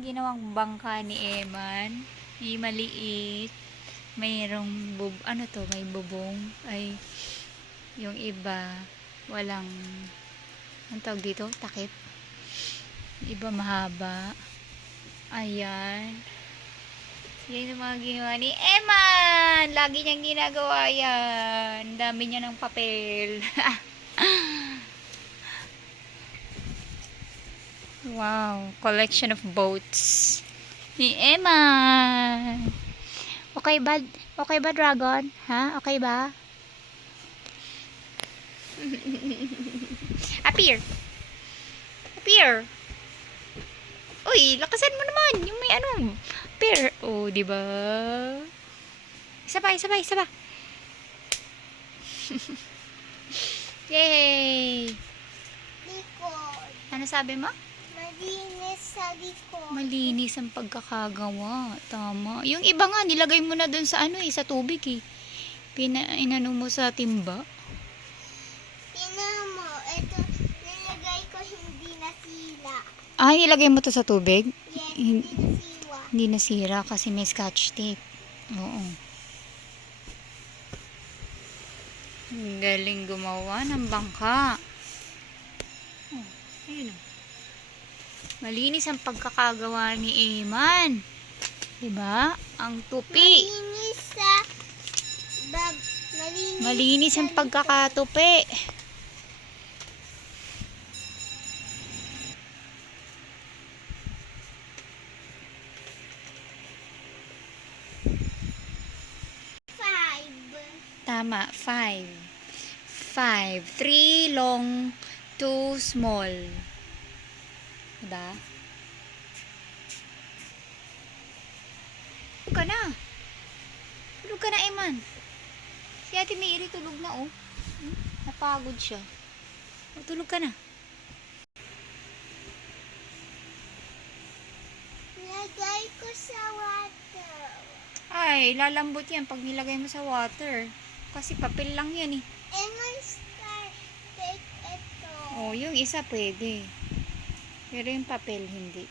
ginawang bangka ni Eman. May maliit. Mayroong bub ano to, may bubong. Ay, yung iba, walang, ang tawag dito? Takip. Iba mahaba. Ayan. Yan yung mga ginawa ni Eman. Lagi niyang ginagawa yan. Dami niya ng papel. wow. Collection of boats. Ni Eman. Okay ba? Okay ba, Dragon? Ha? Okay ba? Appear. Appear. Uy, lakasan mo naman. Yung may ano. Appear. Oh, di ba? Isa pa, isa pa, isa pa. Yay! Likod. Ano sabi mo? Malinis sa likod. Malinis ang pagkakagawa. Tama. Yung iba nga, nilagay mo na dun sa ano eh, sa tubig eh. Pina, inano mo sa timba. Tingnan mo, ito, nilagay ko hindi nasila. Ah, nilagay mo to sa tubig? Yes, Hin- hindi nasiwa. Hindi nasira kasi may scotch tape. Oo. Ang galing gumawa ng bangka. Oh, ayun oh. Malinis ang pagkakagawa ni Eman. Diba? Ang tupi. Malinis sa bag. Malinis, Malinis ang pagkakatupi. Tama, five. Five. Three long, two small. Diba? Tulog ka na. Tulog ka na, Eman. Si Ate Mary tulog na, oh. Hmm? Napagod siya. Oh, tulog ka na. Nilagay ko sa water. Ay, lalambot yan pag nilagay mo sa water. Kasi papel lang yan, eh. And my star, take ito. Oh, yung isa pwede. Pero yung papel, hindi.